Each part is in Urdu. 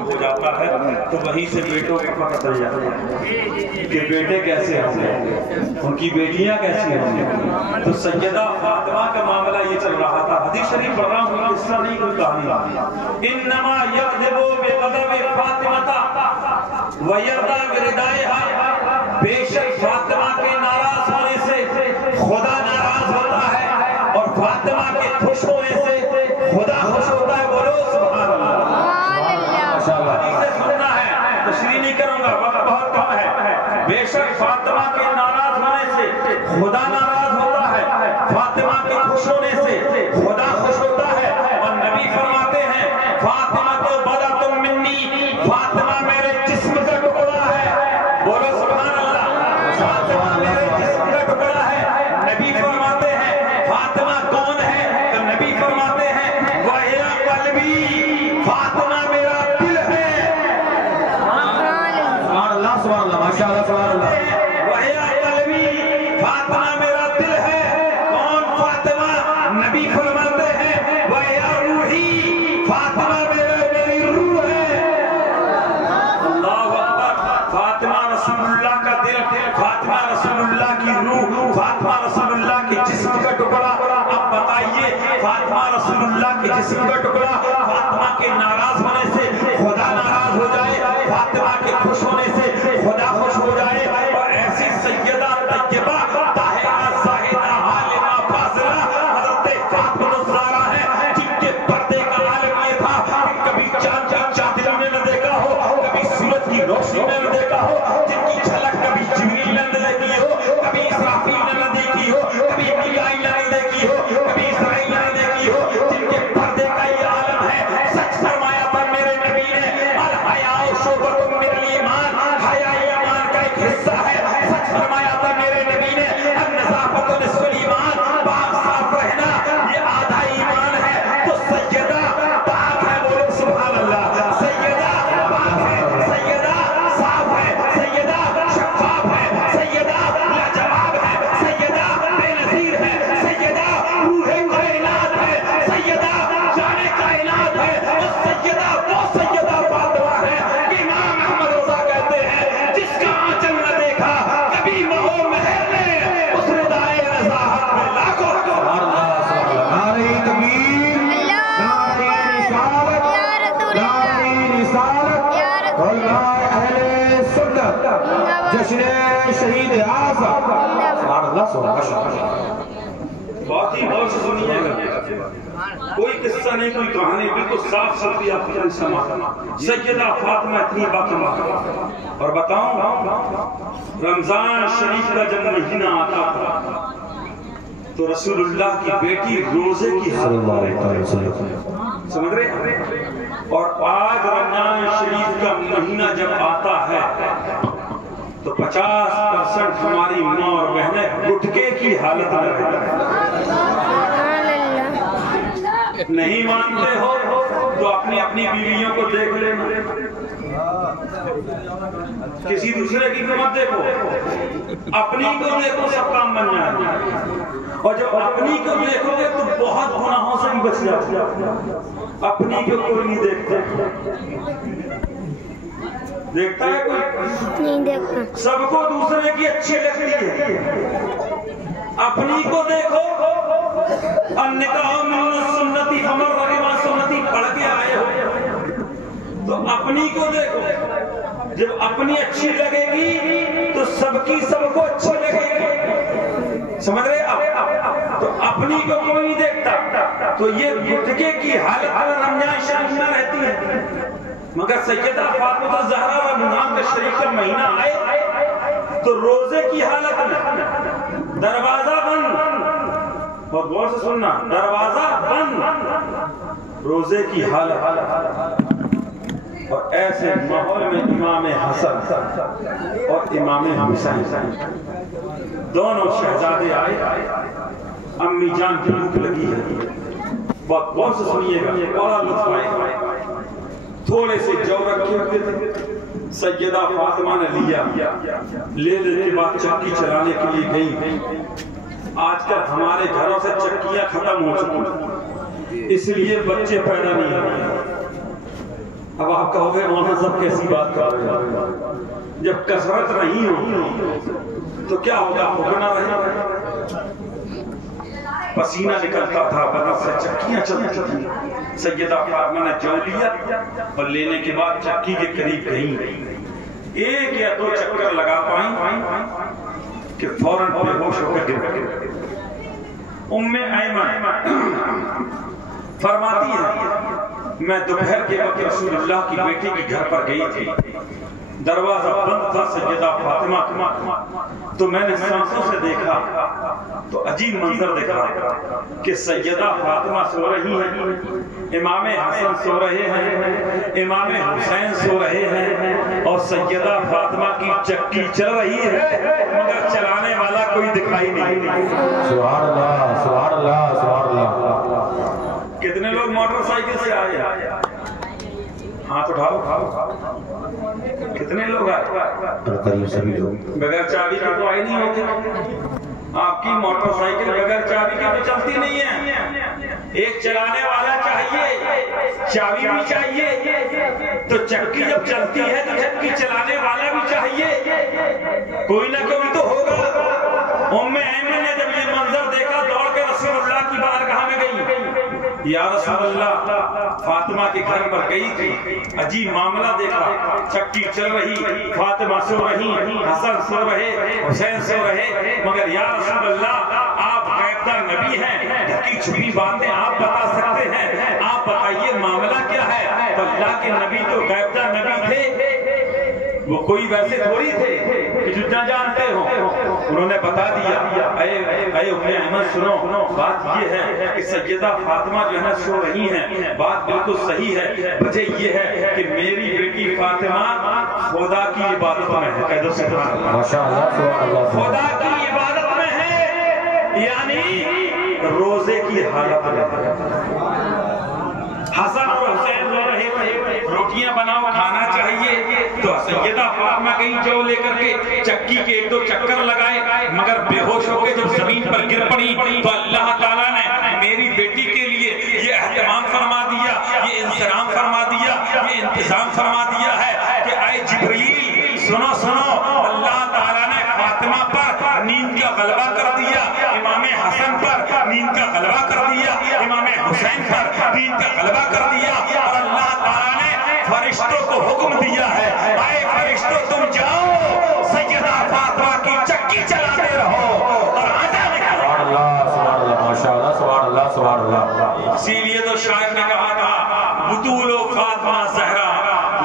ہو جاتا ہے تو وہیں سے بیٹوں کو پتہ چل جاتا ہے کہ بیٹے کیسے ہوں گے، ان کی بیٹیاں کیسی ہوں گی۔ تو سیدہ فاطمہ کا معاملہ یہ چل رہا تھا۔ حدیث شریف پڑھ رہا ہوں، قصہ نہیں کوئی کہانی۔ انما یغضب بغضب فاطمہ ویرضى بردائها، بے شک فاطمہ کے ناراض ہونے سے خدا ناراض ہوتا ہے اور فاطمہ کے خوش ہونے سے خدا خوش ہوتا ہے۔ بولو سبحان اللہ۔ حدیث سننا ہے، تشریح نہیں کروں گا، وقت بہت کم ہے۔ بے شک فاطمہ کے ناراض ہونے سے خدا ناراض ہوتا ہے، فاطمہ کے خوش ہونے سے خدا خوش ہوتا ہے۔ اور نبی فرماتے ہیں فاطمہ تو بدعۃ منی، فاطمہ میرے جسم کا ٹکڑا ہے۔ بولو سبحان اللہ۔ فاطمہ میرے جسم کا ٹکڑا ہے۔ نبی فرماتے ہیں فاطمہ کون ہے؟ تو نبی فرماتے ہیں وَهِيَ قَلْبِي، فاطمہ میرا دل ہے۔ سبحان اللہ سبحان اللہ، ماشاء اللہ سبحان اللہ۔ وَهِيَ قَلْبِي، فاطمہ میرا دل ہے۔ کون فاطمہ؟ نبی فرماتے ہیں وَهِيَ روحی، فاطمہ میری روح ہے۔ اللہ اکبر۔ فاطمہ رسول اللہ کا دل، فاطمہ رسول اللہ کی روح، فاطمہ رسول اللہ کے جسم کا ٹکڑا۔ اب بتائیے فاطمہ رسول اللہ کے جسم کا ٹکڑا فاطمہ کے ناراض ہونے سے خدا ناراض ہو جائے، فاطمہ کے خوش ہونے سے خدا خوش ہو جائے۔ اور ایسی سیدہ طیبہ طاہرہ زاہدہ عالمہ فاضلہ حضرت فاطمہ الزہرا ہے، جن کے پردے کا عالم یہ تھا کہ کبھی چاند کی چادر میں نہ دیکھا ہو، کبھی سورج کی روشنی میں نہ دیکھا ہو، جن کی جھلک کبھی جبریل نے نہ دیکھی ہو، کبھی اسرافیل نے نہ دیکھی ہو، کبھی میکائیل نے نہ دیکھی ہو، کبھی اسرائیل نے نہ دیکھی ہو، جن کے پردے کا یہ عالم ہے۔ سچ فرمایا تھا میرے نبی نے الحیاء شعبۃ من الایمان، حیا ایمان کا ایک حصہ ہے۔ سچ فرمایا تھا میرے نبی نے النظافۃ نصف الایمان، پاک صاف رہنا یہ آدھا ایمان ہے۔ تو سیدہ پاک ہے، بولو سبحان اللہ۔ سیدہ پاک ہے، سیدہ صاف ہے، سیدہ شفاف ہے، سیدہ لاجواب ہے، سیدہ بے نظیر ہے، سیدہ روح کائنات ہے، سیدہ جان کائنات ہے۔ اور سیدہ وہ سیدہ فاطمہ ہے کہ امام احمد رضا کہتے ہیں جس کا آنچل نہ دیکھا کبھی مہو مہر نے، اس ردائے نزاہت میں لاکھوں نعرہ تکبیر، نعرہ رسالت، نعرہ رسالت، علماء اہل سنت، جشن شہید اعظم۔ سبحان اللہ سبحان اللہ۔ بات ہی غور سے سنیے گا، کوئی قصہ نہیں کوئی کہانی، بالکل صاف ستھری آپ کو سما۔ سیدہ فاطمہ اتنی باقی۔ اور بتاؤں رمضان شریف کا جب مہینہ آتا تھا تو رسول اللہ کی بیٹی روزے کی حالت میں، سمجھ رہے؟ اور آج رمضان شریف کا مہینہ جب آتا ہے تو 50% ہماری ماں اور بہنیں گٹکے کی حالت میں رہتی ہیں۔ نہیں مانتے ہو تو اپنی بیویوں کو دیکھ لینا، کسی دوسرے کی تو مت دیکھو، اپنی کو دیکھو، سب کام بن جائے۔ اور جب اپنی کو دیکھو گے تو بہت گناہوں سے بھی بچ جاتے۔ اپنی کو کوئی نہیں دیکھتا، دیکھتا ہے کوئی؟ نہیں دیکھتا۔ سب کو دوسرے کی اچھی لگتی ہے، اپنی کو دیکھو۔ النکاح من سنتی فمن رغب عن سنتی پڑھ کے آئے ہو تو اپنی کو دیکھو۔ جب اپنی اچھی لگے گی تو سب کی سب کو اچھی لگے گی، سمجھ رہے آپ؟ تو اپنی کو کوئی نہیں دیکھتا، تو یہ گٹکے کی حالت رمضان شریف میں رہتی ہے۔ مگر سیدہ فاطمہ الزہرا رمضان کے شریف کا مہینہ آئے تو روزے کی حالت میں، دروازہ بند، بہت غور سے سننا، دروازہ بند، روزے کی حالت۔ اور ایسے ماحول میں امام حسن اور امام حسین دونوں شہزادے آئے۔ امی جان کی بھوک لگی ہے، بہت غور سے سنیے گا، بڑا لطف آئے۔ تھوڑے سے جو رکھے ہوئے تھے، سیدہ فاطمہ نے لیا، لینے کے بعد چکی چلانے کے لیے گئی۔ آج کل ہمارے گھروں سے چکیاں ختم ہو چکی، اس لیے بچے پیدا نہیں ہوئے۔ اب آپ کہو گے مولانا صاحب کیسی بات کر رہے ہیں، جب کثرت نہیں ہو تو کیا ہوگا، پھکنا رہے، پسینہ نکلتا تھا، بدن سے چکیاں چلتی تھیں۔ سیدہ فاطمہ نے جو لیا اور لینے کے بعد چکی کے قریب گئیں، ایک یا دو چکر لگا پائیں کہ فوراً بے ہوش ہو کے گر گئے۔ ام ایمن فرماتی ہے میں دوپہر کے وقت رسول اللہ کی بیٹی کے گھر پر گئی تھی، دروازہ بند تھا سیدہ فاطمہ کا، تو میں نے سانسوں سے دیکھا تو عجیب منظر دیکھا کہ سیدہ فاطمہ سو رہی ہیں، امام حسن سو رہے ہیں، امام حسین سو رہے ہیں، اور سیدہ فاطمہ کی چکی چل رہی ہے مگر چلانے والا کوئی دکھائی نہیں۔ سبحان اللہ سبحان اللہ سبحان اللہ۔ کتنے لوگ موٹر سائیکل سے آئے؟ ہاتھ اٹھاؤ، کتنے لوگ آئے؟ قریب سبھی لوگ بغیر چابی کے تو آئے نہیں ہوتے۔ آپ کی موٹر سائیکل بغیر چابی کے تو چلتی نہیں ہے، ایک چلانے والا چاہیے، چابی بھی چاہیے، تو چکی جب چلتی ہے تو چکی چلانے والا بھی چاہیے، کوئی نہ کوئی تو ہوگا۔ ام ایمن نے جب یہ منظر دیکھا دوڑ کے رسول اللہ کی بارگاہ میں گئی، یا رسول اللہ فاطمہ کے گھر پر گئی تھی، عجیب معاملہ دیکھا، چکی چل رہی، فاطمہ سو رہی، حسن سو رہے، حسین سو رہے، مگر یا رسول اللہ آپ غیب دان نبی ہیں، ڈھکی چھپی باتیں آپ بتا سکتے ہیں، آپ بتائیے معاملہ کیا ہے؟ تو اللہ کے نبی تو غیب دان نبی تھے، وہ کوئی ویسے تھوڑی تھے کہ جتنا جانتے ہو، انہوں نے بتا دیا اے ام ایمن سنو، بات یہ ہے کہ سیدہ فاطمہ جو ہے نا سو رہی ہیں، بات بالکل صحیح ہے، وجہ یہ ہے کہ میری بیٹی فاطمہ خدا کی عبادت میں ہے، کہہ دو سبحان اللہ، ماشاءاللہ سبحان اللہ، خدا کی عبادت میں ہے، یعنی روزے کی حالت میں۔ حسن اور حسین رو رہے تھے، روٹیاں بناؤ کھانا چاہیے، تو سیدہ فاطمہ گئی جو لے کر کے چکی کے ایک دو چکر لگائے، مگر بے ہوش ہو کے جب زمین پر گر پڑی تو اللہ تعالیٰ نے میری بیٹی کے لیے یہ اہتمام فرما دیا، یہ انتظام فرما دیا، یہ انتظام فرما دیا ہے کہ اے جبریل سنو سنو، اللہ تعالیٰ نے فاطمہ پر نیند کا غلبہ کر دیا، امام حسن پر نیند کا غلبہ کر دیا، امام حسین پر نیند کا غلبہ کر دیا، اور اللہ تعالیٰ نے فرشتوں کو حکم دیا ہے اے فرشتوں تم جاؤ سیدہ فاطمہ کی چکی چلاتے رہو اور آجا نکلو۔ سبحان اللہ سبحان اللہ ماشاءاللہ سبحان اللہ سبحان اللہ۔ اسی لیے تو شاعر نے کہا تھا بطول و فاطمہ زہرا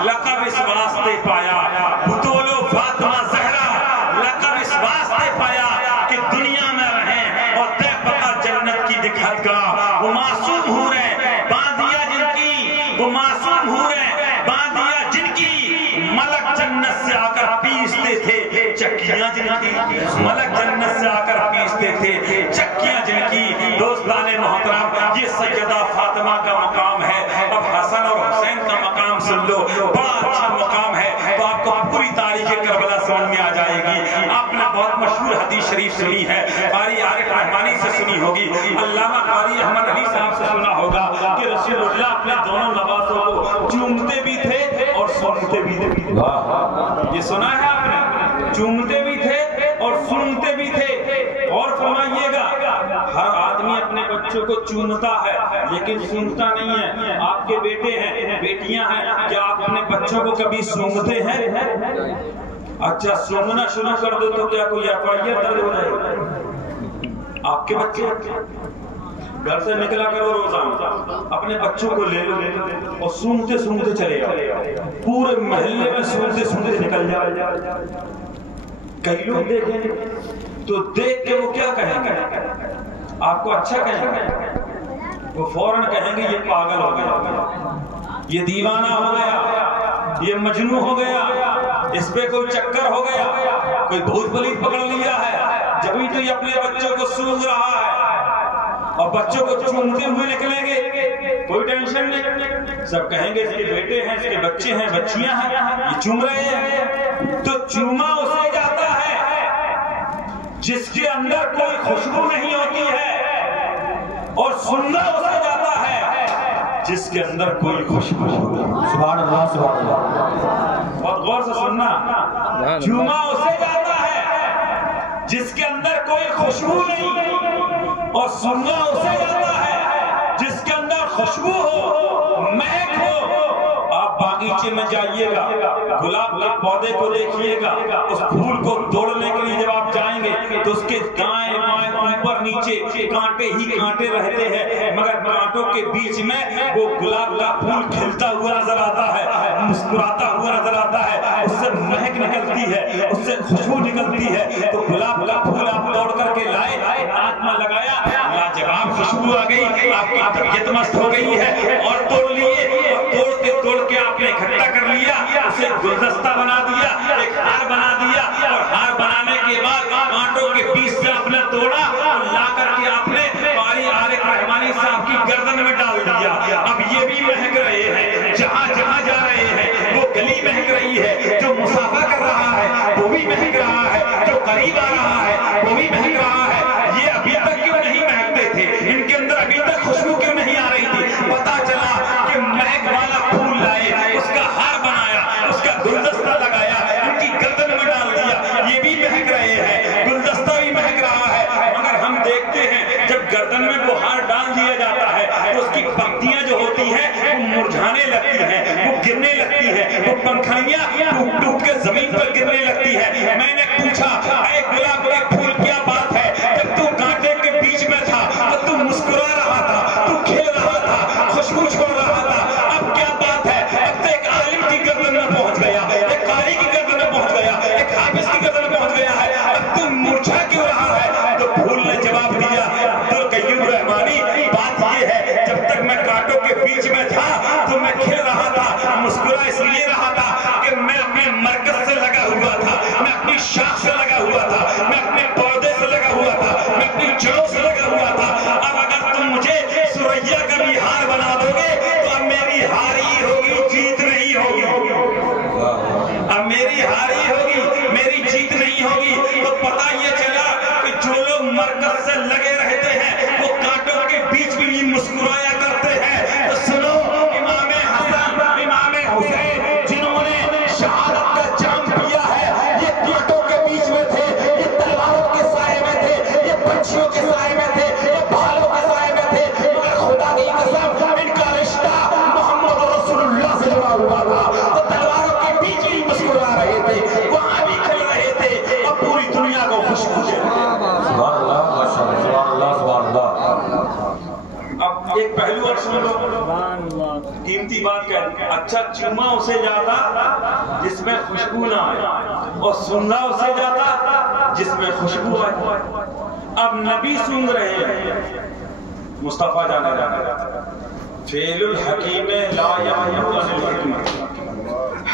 لقب اس واسطے پایا، بطول و فاطمہ زہرا لقب اس واسطے پایا کہ دنیا میں رہیں اور تے پتہ جنت کی دکھت گاہ، وہ معصوم ہو رہے باندیا جن کی، وہ معصوم ہو رہے باندیا جن کی، ملک جنت سے آ کر پیستے تھے چکیاں جن کی، ملک جنت سے آ کر پیستے تھے چکیاں جن کی۔ دوستان محترم یہ سیدہ فاطمہ کا مقام ہے، اب حسن اور حسین کا مقام سن لو، بڑا اچھا مقام ہے، تو آپ کو پوری تاریخ کربلا سمجھ میں آ جائے گی۔ آپ نے بہت مشہور حدیث شریف سنی ہے، قاری عارف رحمانی سے سنی ہوگی، علامہ قاری احمد علی صاحب سے سنا ہوگا کہ رسول اللہ اپنے دونوں نوازوں کو چومتے بھی تھے اور سونگتے بھی تھے۔ یہ سنا ہے آپ نے؟ چومتے بھی تھے اور سونگتے بھی تھے۔ اور فرمائیے گا ہر آدمی اپنے بچوں کو چومتا ہے لیکن سونگتا نہیں ہے۔ آپ کے بیٹے ہیں، بیٹیاں ہیں، کیا آپ اپنے بچوں کو کبھی سونگتے ہیں؟ اچھا سونگنا شروع کر دو تو کیا کوئی FIR درج ہو جائے؟ آپ کے بچے گھر سے نکلا کرو روزانہ، اپنے بچوں کو لے لو اور سونگتے سونگتے چلے جاؤ، پورے محلے میں سونگتے سونگتے نکل جاؤ۔ کئی لوگ دیکھیں تو دیکھ کے وہ کیا کہیں گے؟ آپ کو اچھا کہیں گے؟ وہ فوراً کہیں گے یہ پاگل ہو گیا، یہ دیوانہ ہو گیا، یہ مجنون ہو گیا، اس پہ کوئی چکر ہو گیا، کوئی بھوت پلیت پکڑ لیا ہے، جبھی تو یہ اپنے بچوں کو سونگ رہا ہے اور بچوں کو چومتے ہوئے نکلیں گے، کوئی ٹینشن نہیں، سب کہیں گے اس کے بیٹے ہیں، اس کے بچے ہیں، بچیاں ہیں، یہ چوم رہے ہیں۔ تو چوما اسے جاتا ہے جس کے اندر کوئی خوشبو نہیں ہوتی ہے، اور سننا اسے جاتا ہے جس کے اندر کوئی خوشبو ہو. سبحان اللہ سبحان اللہ. بہت غور سے سننا. جمعہ اسے جاتا ہے جس کے اندر کوئی خوشبو نہیں، اور سننا اسے جاتا ہے جس کے اندر خوشبو ہو، مہک ہو. آپ باغیچے میں جائیے گا، گلاب کے پودے کو دیکھیے گا، اس پھول کو توڑنے کے لیے جب آپ جائیں گے تو اس کے دائیں بائیں اوپر نیچے کانٹے ہی کانٹے رہتے ہیں، مگر کانٹوں کے بیچ میں وہ گلاب کا پھول کھلتا ہوا نظر آتا ہے، مسکراتا ہوا نظر آتا ہے، اس سے مہک نکلتی ہے، اس سے خوشبو نکلتی ہے. تو گلاب کا پھول آپ توڑ کر کے لائے، ناک میں لگایا، لاجواب خوشبو آ گئی، آپ کی طبیعت مست ہو گئی ہے، اور توڑ لیے، اور توڑ کے آپ نے اکٹھا کر لیا، اسے گلدستہ بنا دیا، ایک ہار بنا دیا، اور ہار بنانے کے بعد کانٹوں کے بیچ سے آپ نے توڑا، اور لا کر کے آپ نے قاری عارف رحمانی صاحب کی گردن میں ڈال دیا. اب یہ بھی مہک رہے ہیں، جہاں جہاں جا رہے ہیں وہ گلی مہک رہی ہے، جو مسافہ کر رہا ہے وہ بھی مہک رہا ہے، جو قریب آ رہا ہے وہ بھی مہک رہا ہے. یہ ابھی تک کیوں نہیں مہکتے تھے؟ ان کے اندر ابھی تک خوشبو کیوں نہیں آ رہی تھی؟ پتا چلا کہ مہک والا پھول لائے، اس کا ہار بنایا، اس کا گلدستہ لگایا، ان کی گردن میں ڈال دیا. یہ بھی مہک رہے ہیں، گلدستہ بھی مہک رہا ہے. مگر ہم دیکھتے ہیں جب گردن میں وہ ہار ڈال دیا جاتا ہے تو اس کی پنکھیاں جو ہوتی ہیں وہ مرجھانے لگتی ہیں، وہ گرنے لگتی ہیں، وہ پنکھڑیاں ٹوٹ ٹوٹ کے زمین پر گرنے لگتی ہے. میں نے پوچھا، اے گلاب کے پھول کیا بات ہے؟ جب تو کانٹے کے بیچ میں تھا تو تو مسکرا رہا تھا، تو کھیل رہا تھا، خوشبو چھوڑ رہا تھا، اب کیا بات ہے؟ اب تو ایک عالم کی گردن میں پہنچ گیا، ایک قاری کی گردن میں پہنچ گیا، ایک حافظ کی گردن میں پہنچ گیا ہے، اب تو مرجھا کیوں رہا ہے؟ تو پھول نے جواب دیا، عبدالقیوم رحمانی، بات یہ ہے جب تک میں کانٹوں کے بیچ میں تھا تو میں کھیل رہا تھا، مسکرا اس لیے رہا تھا کہ میں اپنے مرکز سے لگا ہوا تھا، میں اپنی شاخ سے لگا ہوا تھا، میں اپنے پودے سے لگا ہوا تھا، میں اپنی جڑوں سے لگا ہوا تھا. اب اگر تم مجھے سریا کا بھی ہار بنا دو گے تو اب میری ہاری ہوگی، جیت نہیں ہوگی. اب میری ہاری ہوگی، میری جیت نہیں ہوگی. تو پتہ یہ چلا کہ جو لوگ مرکز سے لگے رہتے ہیں وہ کانٹوں کے بیچ بھی نہیں مسکرایا کرتے ہیں. تو سنو، امام حسن، امام حسین جنہوں نے شہادت کا جام پیا ہے، یہ کانٹوں کے بیچ میں تھے، یہ تلواروں کے سائے میں تھے، یہ پنچھیوں کے سائے میں تھے، یہ بھالوں کے سائے میں تھے، مگر خدا کی قسم ان کا رشتہ محمد رسول اللہ سے جڑا ہوا تھا. تو تلواروں کے بیچ بھی مسکرا رہے تھے، وہاں بھی کھل رہے تھے، اور پوری دنیا کو خوشبو دے. سبحان اللہ سبحان اللہ سبحان اللہ. اب ایک پہلو اور سن لو، قیمتی بات کہتے ہیں. اچھا، جمعہ اسے جاتا جس میں خوشبو نہ آئے، اور سننا اسے جاتا جس میں خوشبو آئے. اب نبی سن رہے ہیں، مصطفیٰ جانے فعل الحکیم لا یحیط عن الحکمہ.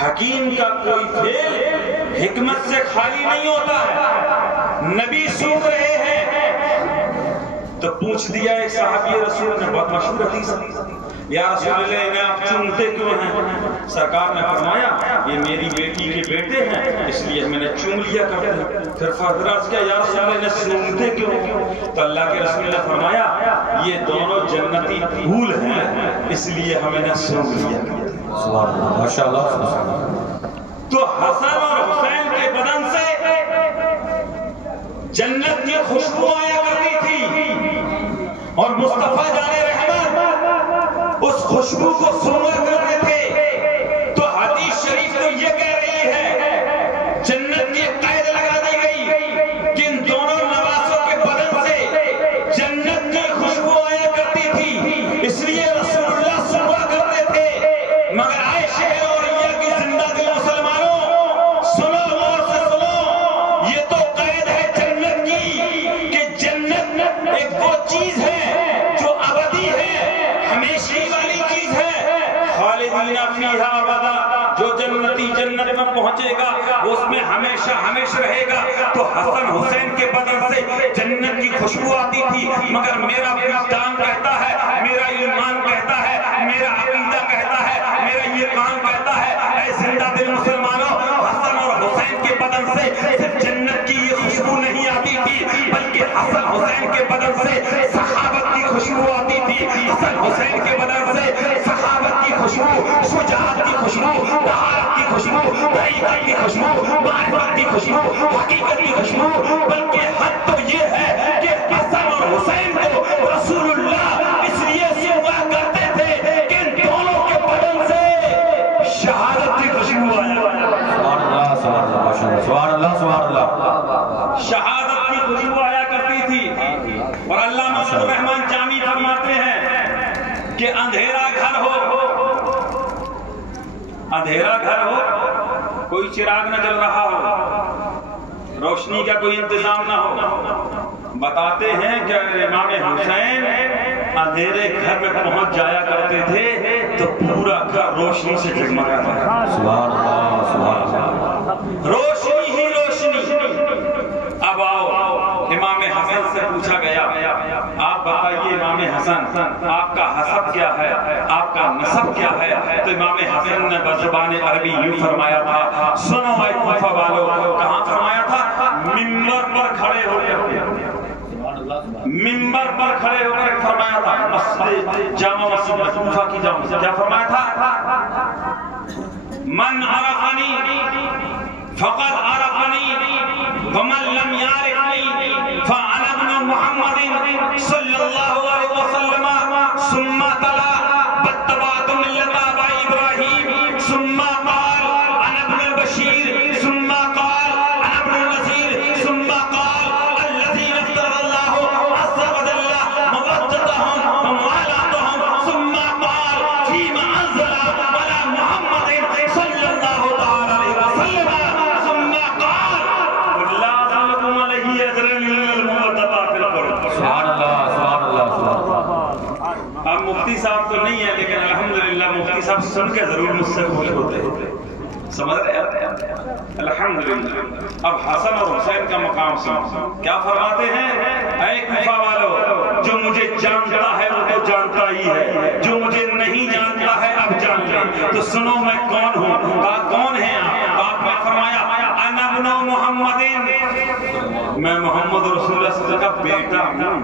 حکیم کا کوئی فعل حکمت سے خالی نہیں ہوتا ہے. نبی سن رہے ہیں تو پوچھ دیا ایک صحابی رسول نے، بہت مشہور حدیث ہے، یا رسول اللہ انہیں آپ چومتے کیوں ہیں؟ سرکار نے فرمایا یہ میری بیٹی کے بیٹے ہیں اس لیے میں نے چوم لیا کرتے ہیں. پھر فرض کیا، یا رسول اللہ انہیں سونگتے کیوں؟ تو اللہ کے رسول نے فرمایا یہ دونوں جنتی پھول ہیں اس لیے ہم انہیں سونگ لیا کرتے ہیں. سبحان اللہ ماشاءاللہ. تو حسن اور حسین کے بدن سے جنت کی خوشبو آیا کرتی تھی، اور مصطفیٰ جانے رحمت اس خوشبو کو سونگا کرتے تھے. تو حدیث شریف تو یہ کہہ رہی ہے، جنت کی قید لگا دی گئی کہ ان دونوں نواسوں کے بدن سے جنت کی خوشبو آیا کرتی تھی، اس لیے رسول اللہ سونگا کرتے تھے. مگر عائشہ اور ریا کی زندہ دل مسلمانوں، سنو غور سے سنو، یہ تو قید ہے جنت کی کہ جنت ایک وہ چیز ہے جو ابدی ہے، ہمیشہ والی چیز ہے. خالدین فیہا ابدا، جو جنتی جنت میں پہنچے گا وہ اس میں ہمیشہ ہمیشہ رہے گا. تو حسن حسین کے بدن سے جنت کی خوشبو آتی تھی. مگر میرا وجدان کہتا ہے، میرا ایمان کہتا ہے، میرا عقیدہ کہتا ہے، میرا یقین کہتا ہے، اے زندہ دل مسلمانوں، حسن اور حسین کے بدن سے صرف جنت کی یہ خوشبو نہیں آتی تھی، بلکہ حسن حسین کے بدن سے صحابت کی خوشبو آتی تھی. حسن حسین کے بدن سے شجاعت کی خوشبو، طہارت کی خوشبو، طریقت کی خوشبو، معرفت کی خوشبو، حقیقت کی خوشبو، بلکہ حد تو یہ ہے کہ حسن اور حسین کو رسول اللہ اس لیے سوا کرتے تھے کہ ان دونوں کے بدن سے شہادت کی خوشبو آیا۔ سبحان اللہ سبحان اللہ۔ شہادت کی خوشبو آیا کرتی تھی۔ اور علامہ عبد الرحمن جامی فرماتے ہیں کہ اندھیرا گھر ہو، اندھیرا گھر ہو، کوئی چراغ نہ جل رہا ہو، روشنی کا کوئی انتظام نہ ہو، بتاتے ہیں کہ امام حسین اندھیرے گھر میں پہنچ جایا کرتے تھے تو پورا گھر روشنی سے جگمگاتا ہے۔ سبحان اللہ سبحان اللہ۔ روشنی ہی روشنی۔ اب آؤ، امام حسن سے پوچھا گیا، آپ بتائیے امام حسن آپ کا حسب کیا ہے، آپ کا نسب کیا ہے؟ تو امام حسن نے بزبان عربی یوں فرمایا تھا، سنو اے کوفہ والو، کہاں فرمایا تھا؟ ممبر پر کھڑے ہو کر، ممبر پر کھڑے ہو کر فرمایا تھا، مسجد جامع مسجد کوفہ کی جامع مسجد، کیا فرمایا تھا؟ من عرفنی فقد عرفنی ومن لم يعرفني فأنا ابن محمد صلی اللہ علیہ وسلم ثم تلا باتبعت ملت آباء ابراہیم ثم قال انا ابن البشیر ثم قال انا ابن النذیر ثم قال الذين افترض الله عز وجل مودتهم وموالاتهم ثم قال فيما انزل على محمد صلی اللہ تعالی علیہ وسلم اب مفتی صاحب تو نہیں ہے لیکن الحمدللہ مفتی صاحب سن کے ضرور مجھ سے خوش ہوتے ہیں، سمجھ رہے ہیں؟ الحمدللہ۔ اب حسن اور حسین کا مقام سن، کیا فرماتے ہیں؟ اے کوفہ والو، جو مجھے جانتا ہے وہ تو جانتا ہی ہے، جو مجھے نہیں جانتا ہے اب جان لے۔ تو سنو میں کون ہوں؟ کہا کون ہیں آپ؟ آپ نے فرمایا انا ابن محمد، میں محمد رسول اللہ صلی اللہ علیہ وسلم کا بیٹا ہوں۔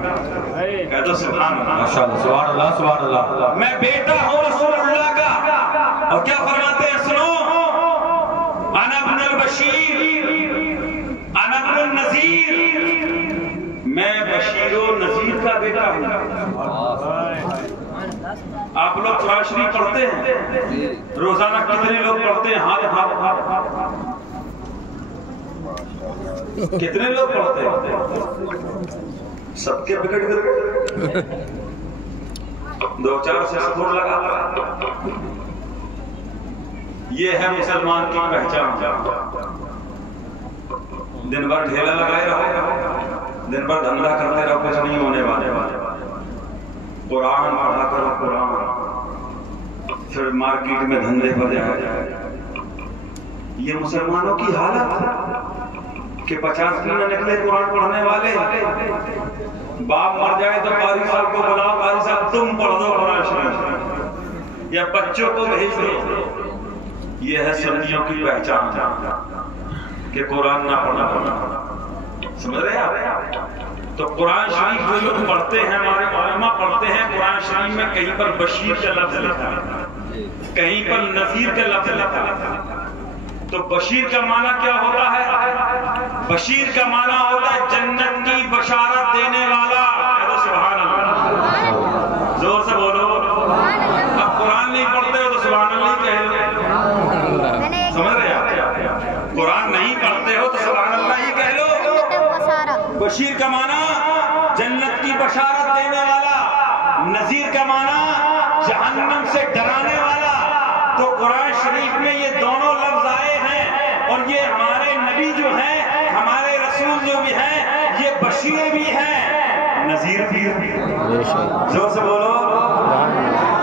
کہہ دو سبحان اللہ، ماشاءاللہ سبحان اللہ سبحان اللہ۔ میں بیٹا ہوں رسول اللہ کا۔ اور کیا فرماتے ہیں؟ سنو، انا ابن البشیر انا ابن النذیر، میں بشیر و نذیر کا بیٹا ہوں۔ آپ لوگ قرآن شریف پڑھتے ہیں؟ روزانہ کتنے لوگ پڑھتے ہیں؟ ہاتھ کتنے لوگ پڑھتے ہیں؟ سب کے بگڑ گئے، دو چار سے تھوڑا لگا۔ یہ ہے مسلمان کی پہچان۔ دن بھر ڈھیلا لگائے رہو، دن بھر دھندا کرتے رہو، کچھ نہیں ہونے والے۔ قرآن پڑھا کرو، قرآن، پھر مارکیٹ میں دھندے پر جائے۔ یہ مسلمانوں کی حالت کہ 50 دن نکلے قرآن پڑھنے والے، باپ مر جائے تو قاری صاحب کو بلاؤ، قاری صاحب تم پڑھ دو قرآن شریف، یا بچوں کو بھیج دو۔ یہ ہے سنیوں کی پہچان کہ قرآن نہ پڑھنا، سمجھ رہے ہیں؟ تو قرآن شریف جو لوگ پڑھتے ہیں، ہمارے علماء پڑھتے ہیں، قرآن شریف میں کہیں پر بشیر کا لفظ لکھا ہے، کہیں پر نذیر کا لفظ لکھا ہے۔ تو بشیر کا معنی کیا ہوتا ہے؟ بشیر کا معنی ہوتا ہے جنت کی بشارت دینے والا۔ سبحان اللہ، زور سے بولو۔ اب قرآن نہیں پڑھتے ہو تو سبحان اللہ کہہ لو، سمجھ رہے ہیں؟ قرآن نہیں پڑھتے ہو تو سبحان اللہ ہی کہہ لو۔ بشیر کا معنی جنت کی بشارت دینے والا، نذیر کا معنی جہنم سے ڈرانے والا۔ تو قرآن شریف میں یہ دونوں لفظ آئے ہیں، اور یہ ہمارے نبی جو ہیں، ہمارے رسول جو بھی ہیں، یہ بشیر بھی ہیں، نذیر بھی ہیں۔ زور سے بولو۔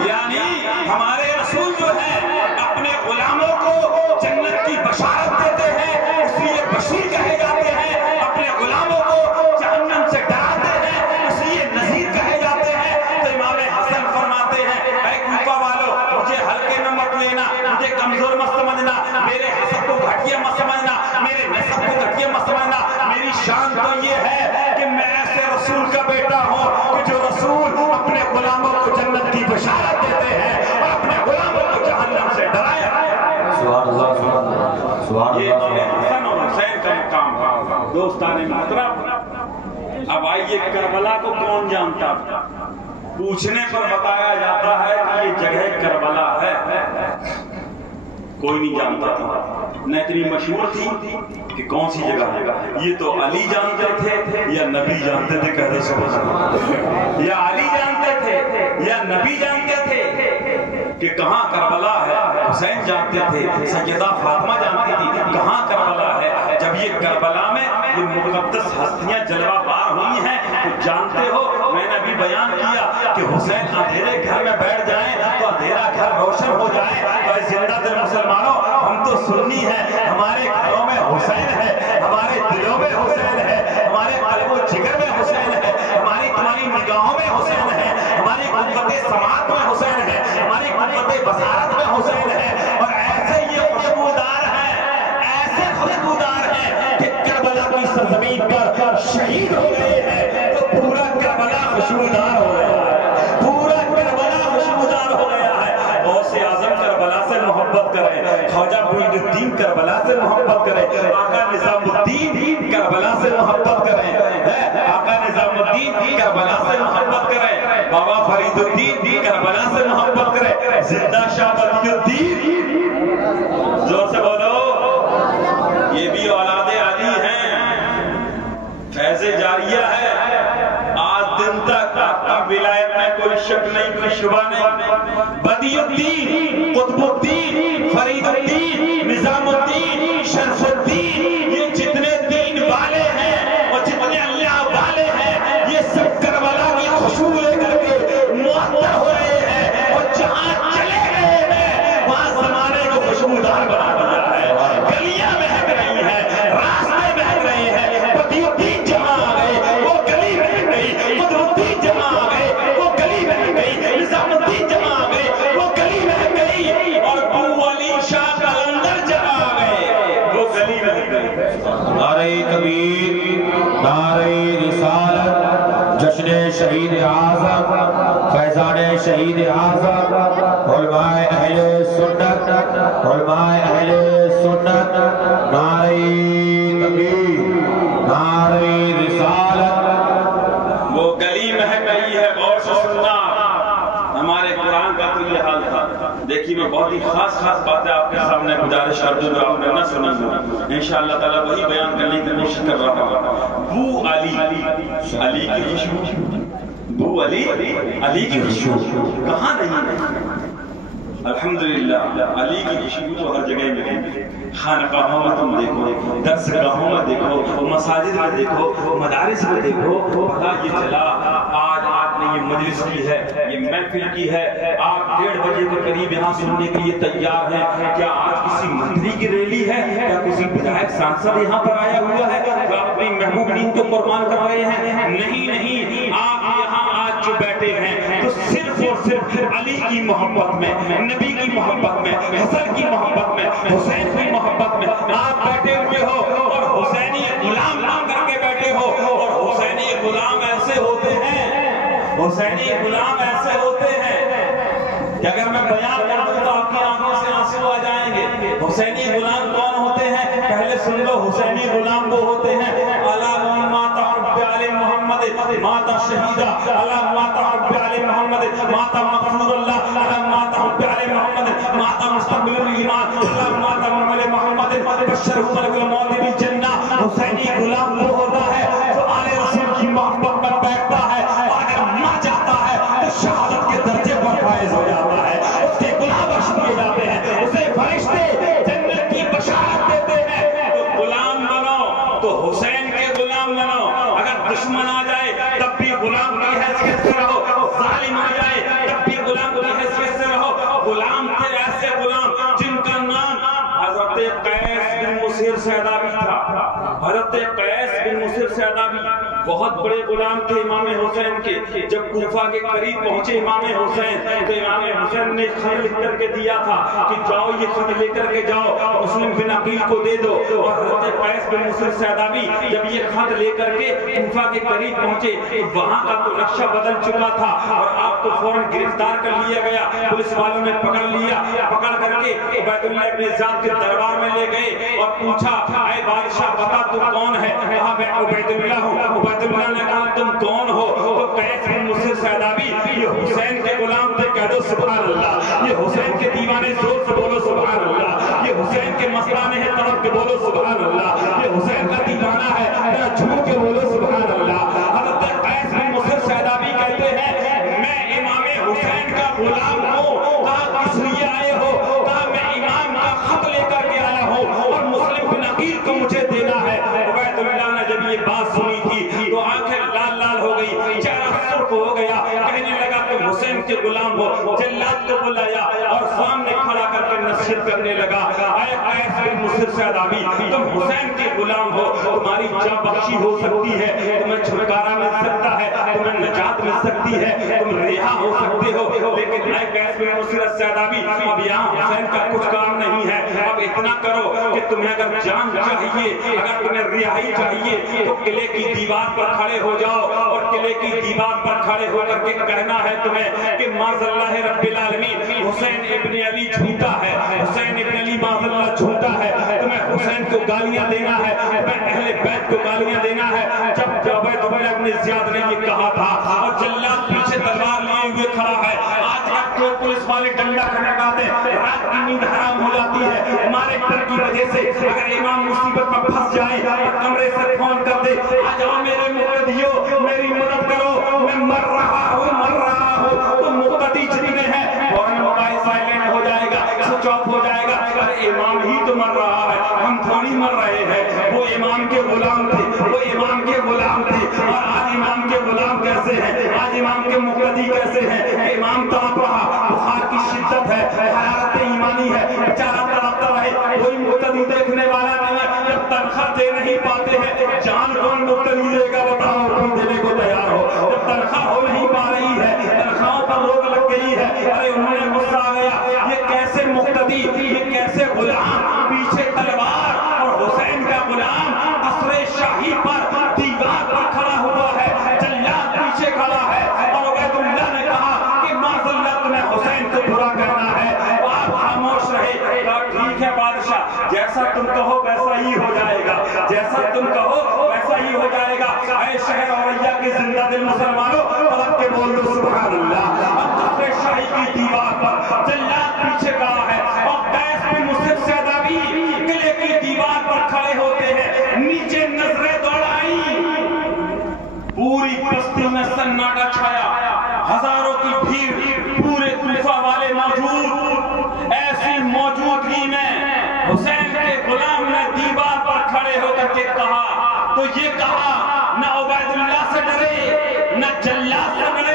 یعنی ہمارے رسول جو ہیں اپنے غلاموں کو جنت کی بشارت دیتے ہیں، اس لیے بشیر کہے جاتے ہیں، اپنے غلاموں کو جہنم سے ڈراتے ہیں، اس لیے نذیر کہے جاتے ہیں۔ تو امام حسن فرماتے ہیں، اے کوفہ والو، مجھے ہلکے میں مت لینا، مجھے کمزور مت سمجھنا، میرے حسب کو گھٹیا مت سمجھنا، میرے نسب کو گھٹیا مت سمجھنا۔ میری شان تو یہ ہے کہ میں ایسے رسول کا بیٹا ہوں کہ جو رسول اپنے غلاموں کو جنت کی بشارت دیتے ہیں اور اپنے سبحان یہ اللہ امام حسن اور حسین کا مقام ہے دوستان محترم۔ اب آئیے کربلا کو کون جانتا؟ پوچھنے پر بتایا جاتا ہے کہ یہ جگہ کربلا ہے، کوئی نہیں جانتا تھا، نہ اتنی مشہور تھی کہ کون سی جگہ ہے۔ یہ تو علی جانتے تھے یا نبی جانتے تھے، کہتے سمجھ، یا علی جانتے تھے یا نبی جانتے تھے کہ کہاں کربلا ہے، حسین جانتے تھے، سیدہ فاطمہ جانتی تھی کہاں کربلا ہے۔ جب یہ کربلا میں یہ مقدس ہستیاں جلوہ بار ہوئی ہیں تو جانتے ہو، میں نے ابھی بیان کیا کہ حسین اندھیرے گھر میں بیٹھ جائیں تو اندھیرا گھر روشن ہو جائے۔ تو زندہ دل مسلمانوں، ہم تو سنی ہیں، ہمارے گھروں میں حسین ہے، ہمارے دلوں میں حسین ہے، ہمارے قلب و جگر میں حسین ہے، ہماری تمہاری نگاہوں میں حسین ہے، ہماری قوت سماعت میں حسین ہے، ہماری قوت بصارت میں حسین ہے۔ اور ایسے یہ خوشبودار ہیں، ایسے خوشبودار ہیں کہ کربلا کی سرزمین پر شہید ہو گئے ہیں تو پورا کربلا خوشبودار ہو گیا ہے، پورا کربلا خوشبودار ہو گیا ہے۔ غوث اعظم کربلا سے محبت کریں، خواجہ معین الدین کربلا سے محبت کریں، آقا نظام الدین کربلا سے محبت کریں، آقا نظام الدین کربلا سے محبت کریں، بابا فرید الدین کربلا سے محبت کریں، زندہ شاہ ولی الدین، زور سے بولو، یہ بھی اولاد علی ہیں، فیض جاریہ ہے، آج دن تک آپ کی ولایت میں کوئی شک نہیں، کوئی شبہ نہیں۔ بدی الدین، قطب الدین، فرید الدین، نظام الدین، شرف الدین، یہ جتنے دین والے ہیں اور جتنے اللہ والے ہیں، یہ سب کربلا کی خوشبو لے کر کے معطر ہو رہے ہیں، اور جہاں چلے گئے ہیں وہاں زمانے کو خوشبودار بنا دیا ہے، گلیاں مہک رہی ہیں، راستے مہک رہے ہیں، بدی الدین جہاں آ گئے وہ گلی مہک گئی، قطب الدین جہاں آ گئے وہ گلی مہک گئی، نظام الدین جہاں آ گئے وہ گلی مہک گئی، اور ابو علی شاہ قلندر جہاں آ گئے وہ گلی مہک گئی۔ نعرہ تکبیر، نعرہ رسالت، جشن شہید اعظم، فیضان شہید اعظم، علماء اہل سنت، علماء اہل سنت، نعرہ تکبیر، نعرہ رسالت۔ وہ گلی مہک رہی ہے، غور سے سننا، ہمارے قرآن کا تو یہ حال تھا۔ دیکھیے میں بہت ہی خاص باتیں آپ کے سامنے گزارش کر دوں جو آپ نے نہ سنی ہوں، انشاءاللہ تعالیٰ وہی بیان کرنے کی کوشش کر رہا ہوں۔ بو علی، علی کی خوشبو، بو علی، علی کی خوشبو کہاں نہیں ہے؟ الحمدللہ علی کی خوشبو تو ہر جگہ ملے، خانقاہوں میں تم دیکھو، درس گاہوں میں دیکھو، مساجد میں دیکھو، مدارس میں دیکھو، پتہ یہ چلا آج آپ نے یہ مجلس کی ہے، یہ محفل کی ہے، آپ 1:30 بجے کے قریب یہاں سننے کے لیے تیار ہیں۔ کیا آج کسی منتری کی ریلی ہے؟ کیا کسی بدھائک سانسد یہاں پر آیا ہوا ہے؟ کیا اپنی محبوب دین کو قربان کر رہے ہیں؟ نہیں، آپ یہاں آج جو بیٹھے ہیں تو صرف اور صرف علی کی محبت میں، نبی کی محبت میں، حسن کی محبت میں، حسین کی محبت میں آپ بیٹھے ہوئے ہو، اور حسینی غلام نام کر کے بیٹھے ہو، اور حسینی غلام ایسے ہوتے ہیں، حسینی غلام ایسے ہوتے ہیں کہ اگر میں بیان کر دوں تو آپ کی آنکھوں سے آنسو آ جائیں گے۔ حسینی غلام کون ہوتے ہیں؟ پہلے سن لو، حسینی غلام وہ ہوتے ہیں علامہ ماتا حب علی محمد، ماتا شہیدہ، علامہ ماتا حب علی محمد، ماتا مغفور اللہ، علامہ ماتا حب علی محمد، ماتا مستقبل الایمان، علامہ ماتا علی محمد، بشر ملک الموت بالجنہ۔ حسینی غلام وہ ہوتا ہے جو آل رسول کی محبت میں بیٹھتا ہے، اور اگر مر جاتا ہے تو شہادت کے درجے پر فائز ہو جاتا ہے، اس کے گناہ بخش دیے جاتے ہیں، اسے فرشتے جنت کی بشارت دیتے ہیں۔ تو غلام بنو تو حسین کے غلام بنو، اگر دشمن آ جائے تب بھی غلام کی حیثیت سے رہو، ظالم آ جائے تب بھی غلام کی حیثیت سے رہو۔ غلام تھے ایسے غلام جن کا نام حضرت قیس بن مصیر سیدابی تھا، حضرت قیس بن مصیر سیدابی بہت بڑے غلام تھے امام حسین کے۔ جب کوفہ کے قریب پہنچے امام حسین تو امام حسین نے خط لکھ کر کے دیا تھا کہ جاؤ یہ خط لے کر کے جاؤ، مسلم بن نقیل کو دے دو. اور حضرت قیس بن مسر سیدابی جب یہ خط لے کر کے کوفہ کے قریب پہنچے تو وہاں کا تو نقشہ بدل چکا تھا اور آپ کو فوراً گرفتار کر لیا گیا. پولیس والوں نے پکڑ لیا, پکڑ کر کے عبید اللہ ابن زیاد کے دربار میں لے گئے اور پوچھا اے بادشاہ بتا تو کون ہے؟ کہا میں عبید اللہ ہوں. عبید اللہ نے کہا تم کون ہو؟ تو قیس بن مسر سیدابی یہ حسین کے غلام تھے. کہہ دو سبحان اللہ. یہ حسین کے دیوانے زور سے بولو سبحان اللہ. یہ حسین کے مستانے ہیں طرف کے بولو سبحان اللہ. یہ حسین کا دیوانہ ہے ذرا جھوم کے بولو سبحان اللہ. حضرت قیس بن مسر سیدابی کہتے ہیں میں امام حسین کا غلام ہوں. کہا کس لیے آئے ہو؟ کہا میں امام کا خط لے کر کے آیا ہوں اور مسلم بن عقیل کو مجھے دینا ہے. عبید اللہ نے جب یہ بات سنی تھی تو آنکھیں لال لال ہو گئی, چہرہ سرخ ہو گیا. کہنے لگا کہ حسین کے غلام ہو. جلاد کو بلایا اور سامنے کھڑا کر کے نصیحت کرنے لگا اے قیس بن مسر سیدابی تم حسین کے غلام ہو, تمہاری جاں بخشی ہو سکتی ہے, تمہیں چھٹکارا مل سکتا ہے, تمہیں نجات مل سکتی ہے, تم رہا ہو سکتے ہو. لیکن اے قیس بن مسر سیدابی اب یہاں حسین کا کچھ کام نہیں ہے. اب اتنا کرو کہ تمہیں اگر جان چاہیے, اگر تمہیں رہائی چاہیے تو قلعے کی دیوار پر کھڑے ہو جاؤ اور قلعے کی دیوار پر کھڑے ہو کر کے کہنا ہے تمہیں کہ معاذ اللہ رب العالمین حسین ابن علی جھوٹا ہے, حسین ابن علی معاذ اللہ جھوٹا ہے. تمہیں حسین کو گالیاں دینا ہے, تمہیں اہل بیت کو گالیاں دینا ہے. جب عبید اللہ ابن زیاد نے یہ کہا تھا اور جلاد پیچھے تلوار لیے ہوئے کھڑا ہے, آج رات کو پولیس والے ڈنڈا کھڑکا دیں, رات کی نیند حرام ہو جاتی ہے ہمارے ڈر کی وجہ سے. اگر امام مصیبت میں پھنس جائے اور کمرے سے فون کر دے آ جاؤ میرے مقتدیوں میری مدد کرو میں مر رہا ہوں, تو مقتدی جتنے ہیں فوراً موبائل سائلنٹ ہو جائے گا, سوئچ آف ہو جائے گا. ارے امام ہی تو مر رہا ہے, ہم تھوڑی مر رہے ہیں. وہ امام کے غلام تھے, وہ امام کے غلام تھے. اور آج امام کے غلام کیسے ہیں, آج امام کے مقتدی کیسے ہیں؟ امام تڑپ رہا, بخار کی شدت ہے, حرارت ایمانی ہے, بیچارہ تڑپتا رہے, کوئی مقتدی دیکھنے والا نہیں ہے. جب تنخواہ دے نہیں پاتے ہیں جان کون مقتدی دے گا بتاؤ, کون دینے کو تیار ہو؟ جب تنخواہ ہو نہیں پا رہی ہے, تنخواہوں پر روک لگ گئی ہے, ارے انہوں نے غصہ آ گیا. یہ کیسے مقتدی, یہ کیسے غلام, پیچھے تلوار اور حسین کا غلام قصر شاہی پر دیوار پر کھڑا ہوا ہے, جلاد پیچھے کھڑا ہے. اور عبید اللہ نے کہا کہ معاذ اللہ تمہیں حسین کو برا کرنا ہے. آپ خاموش رہے. ٹھیک ہے بادشاہ, جیسا تم کہو ویسا ہی ہو جائے گا, جیسا تم کہو ویسا ہی ہو جائے گا. اے شہر اوریا کے زندہ دل مسلمانوں طلب کے بول دو سبحان اللہ. اب قصر شاہی کی دیوار پر جلاد پیچھے کھڑا ہے اور قیس بن مسر سیدابی قلعے کی دیوار پر کھڑے ہوتے ہیں, نیچے نظریں دوڑائیں. پوری بستی میں سناٹا چھایا, ہزاروں کی بھیڑ, پورے کوفہ والے موجود. ایسی موجودگی میں حسین کے غلام نے دیوار پر کھڑے ہو کر کے کہا, تو یہ کہا نہ عبید اللہ سے ڈرے, نہ جلاد سے ڈرے,